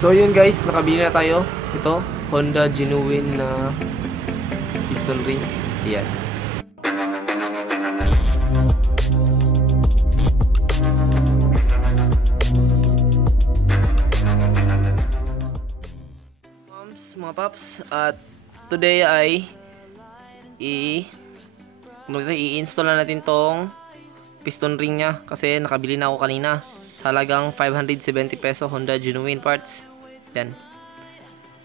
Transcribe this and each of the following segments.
So yun guys, nakabili na tayo. Ito, Honda Genuine na piston ring. Ayan. Mga paps, at today ay i-install na natin tong piston ring nya kasi nakabili na ako kanina sa halagang 570 peso Honda Genuine parts. Yan.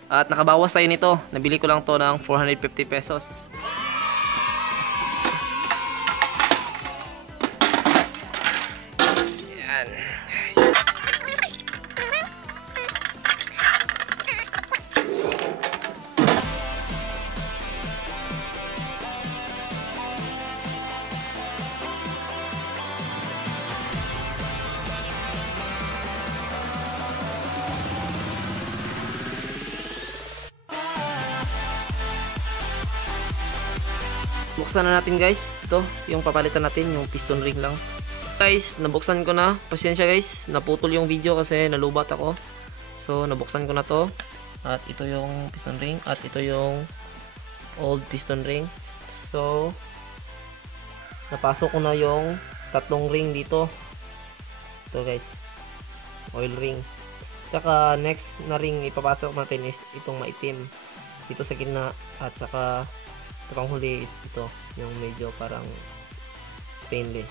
At nakabawas tayo nito. Nabili ko lang to ng 450 pesos. Yan. Buksan na natin guys. Ito, yung papalitan natin, yung piston ring lang. Guys, nabuksan ko na. Pasensya guys, naputol yung video kasi nalubat ako. So, nabuksan ko na to. At ito yung piston ring. At ito yung old piston ring. So, napasok ko na yung tatlong ring dito. Ito guys, oil ring. Saka next na ring ipapasok natin is itong maitim. Dito sa gitna. At saka ito pang huli is ito, yung medyo parang stainless.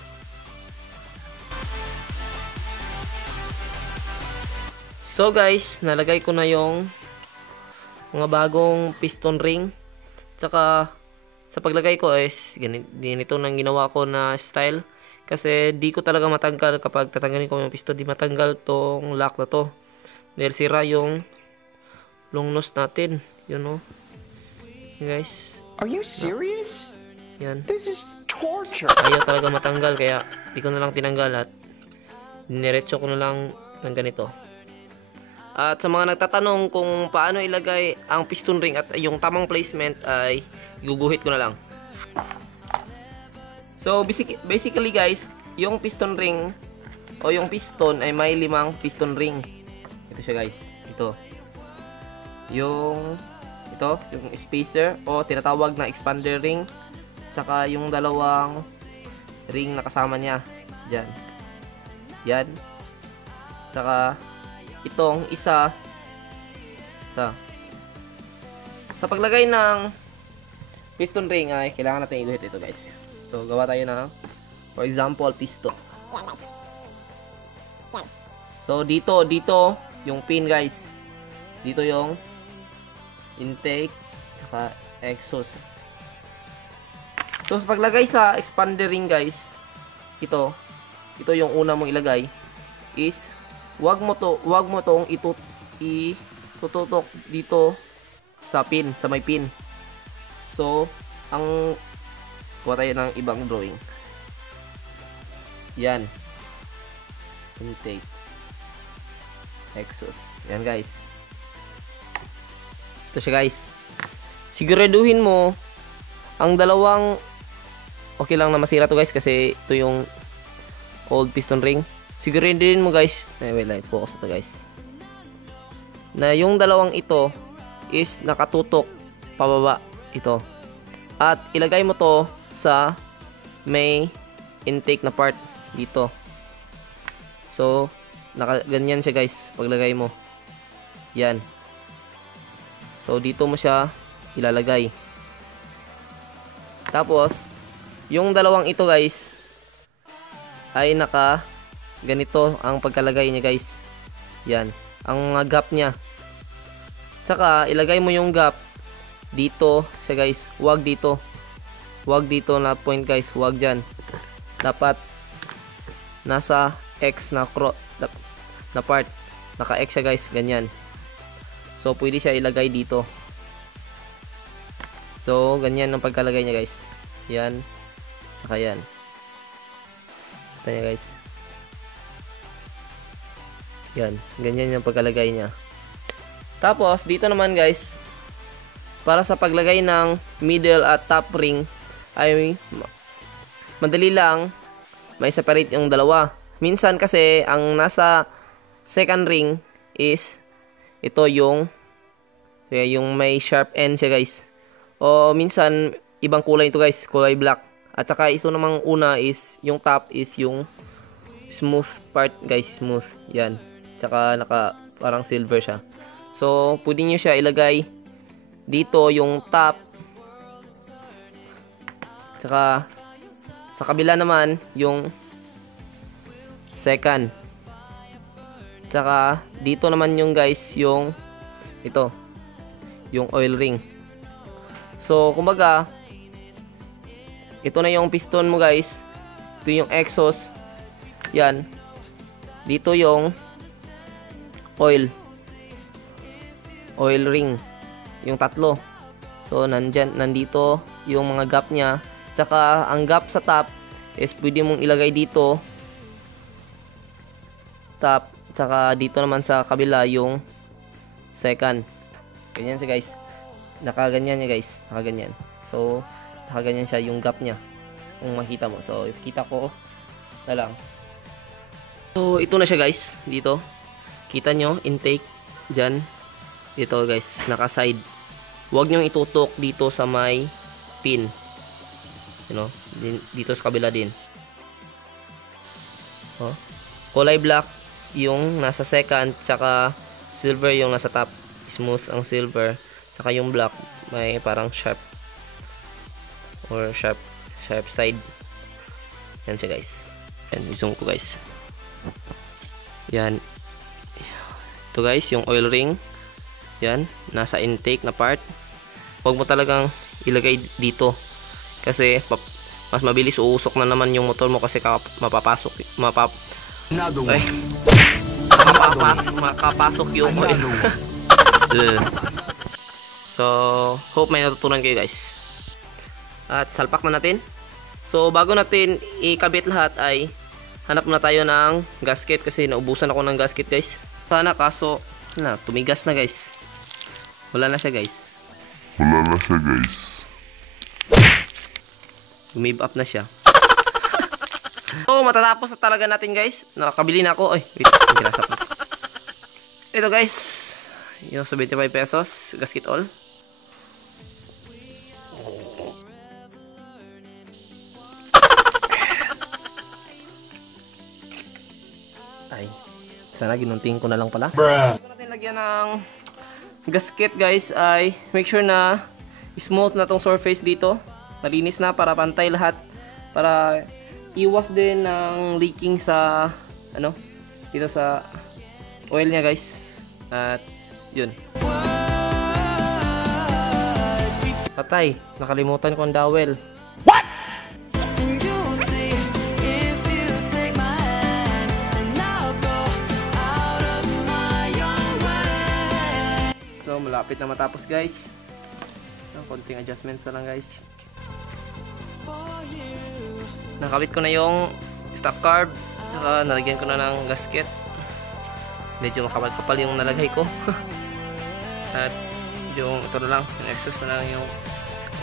So guys, nalagay ko na yung mga bagong piston ring. Tsaka sa paglagay ko is ganito nang ginawa ko na style. Kasi di ko talaga matanggal kapag tatanggalin ko yung piston. Di matanggal tong lock na to. Dahil sira yung long nose natin. Yun o. Guys. Are you serious? Yan. This is torture. Ayaw talaga matanggal kaya di ko na lang tinanggal at niretso ko na lang ng ganito. At sa mga nagtatanong kung paano ilagay ang piston ring at yung tamang placement ay guguhit ko na lang. So basically guys, yung piston ring o yung piston ay may 5 piston ring. Ito siya guys. Yung spacer o tinatawag na expander ring, tsaka yung dalawang ring na kasama niya dyan, yan, tsaka itong isa sa paglagay ng piston ring ay kailangan natin iguhit ito guys. So gawa tayo ng for example piston. So dito yung pin guys, dito yung intake saka exhaust. So sa paglagay sa expander ring guys, ito yung una mong ilagay is wag mo tong itututok dito sa pin, sa may pin. So ang kuha tayo ng ibang drawing. Yan, intake, exhaust. Yan guys. Ito siya guys. Siguraduhin mo ang dalawang, okay lang na masira to guys kasi ito yung old piston ring. Siguraduhin mo guys, wait lang, focus ito guys, na yung dalawang ito is nakatutok pababa ito. At ilagay mo to sa may intake na part dito. So ganyan siya guys paglagay mo. Yan. So dito mo siya ilalagay. Tapos yung dalawang ito guys ay naka ganito ang pagkalagay niya guys. Yan, ang gap niya. Tsaka ilagay mo yung gap dito siya guys. Huwag dito. Huwag dito na point guys. Huwag dyan. Dapat nasa X na part. Naka X siya guys. Ganyan. So, pwede siya ilagay dito. So, ganyan ang pagkalagay niya guys. Yan. Saka yan. Ito niya guys. Yan. Ganyan yung pagkalagay niya. Tapos, dito naman guys, para sa paglagay ng middle at top ring, ay madali lang. May separate yung dalawa. Minsan kasi, ang nasa second ring is ito yung may sharp end siya guys. O minsan ibang kulay ito guys, kulay black. At saka iso namang una is yung top is yung smooth part guys, smooth. Yan. Tsaka parang silver siya. So pwede nyo siya ilagay dito yung top. Tsaka sa kabila naman yung second. Tsaka dito naman yung guys yung ito, yung oil ring. So kumbaga ito na yung piston mo guys. Ito yung exhaust. Yan. Dito yung oil ring. Yung tatlo. So nandito yung mga gap niya. Tsaka ang gap sa top is pwede mong ilagay dito. Top. Tsaka dito naman sa kabila yung second. Ganyan siya guys. Nakaganyan niya guys. Nakaganyan. So nakaganyan siya yung gap niya. Kung makita mo. So kita ko na lang. So ito na siya guys. Dito. Kita nyo intake dyan. Dito guys. Naka side. Huwag nyo itutok dito sa may pin. You know, dito sa kabila din. Oh. Kulay black yung nasa second, tsaka silver yung nasa top. Smooth ang silver, tsaka yung black may parang sharp or sharp side. Yan siya guys. Yan, zoom ko guys. Yan. Ito guys, yung oil ring. Yan, nasa intake na part. Huwag mo talagang ilagay dito. Kasi mas mabilis uusok na naman yung motor mo kasi makapasok yung oil. So, hope may natutunan kayo guys. At salpak na natin. So, bago natin ikabit lahat ay hanap na tayo ng gasket kasi naubusan ako ng gasket guys. Sana kaso tumigas na guys. Wala na siya guys. Umib up na siya. So, matatapos na talaga natin guys. Nakakabili na ako. Ay, wait. Ito guys. Yung 75 pesos. Gasket all. Ay. Sana ginunting ko na lang pala. Bago natin lagyan ng gasket guys ay make sure na smooth na tong surface dito. Malinis na para pantay lahat. Para iwas din ng leaking sa dito sa oil niya guys. At yun. Patay, nakalimutan ko ang dowel. What? So malapit na matapos guys. So konting adjustments na lang guys. Nakabit ko na yung stock carb, saka nalagyan ko na ng gasket. Medyo makapal-kapal yung nalagay ko. At yung ito na lang, yung exhaust na lang yung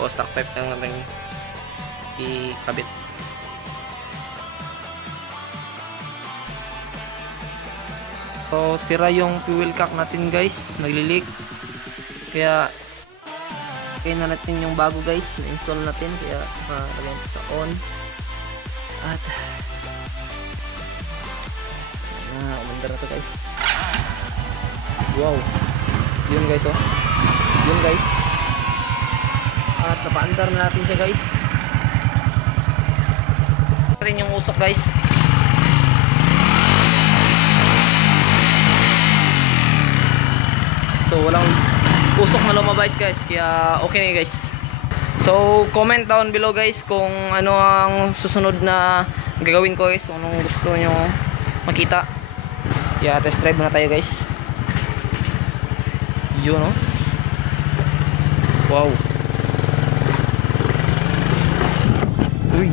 stock pipe na lang ikabit. So sira yung fuel cock natin guys, naglilik. Kaya na natin yung bago guys, na-install natin. Kaya saka lagyan ko sa on. At umandar na to guys. Wow, yun guys oh, yun guys. At napaandar na natin siya guys. Rin yung usok guys. So walang usok na lumabas guys, kaya okay na guys. So comment down below guys kung ano ang susunod na gagawin ko guys, kung anong gusto nyo makita. Yeah, test drive na tayo guys. Yun no. Wow. Uy.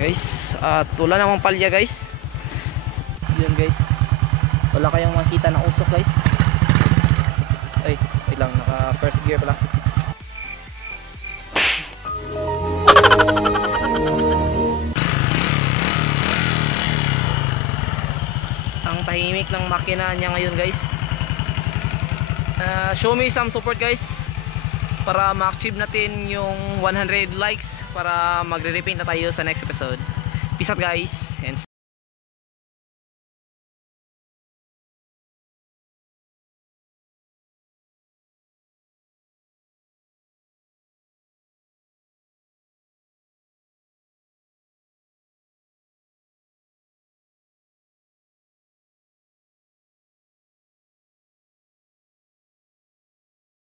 Guys, at wala namang palya guys. Yan guys, wala kayong makita na usok guys. Ay, wait lang, naka first gear pala. napakatahimik ng makina niya ngayon guys. Show me some support guys para ma-achieve natin yung 100 likes para magre-repaint na tayo sa next episode. Peace out guys and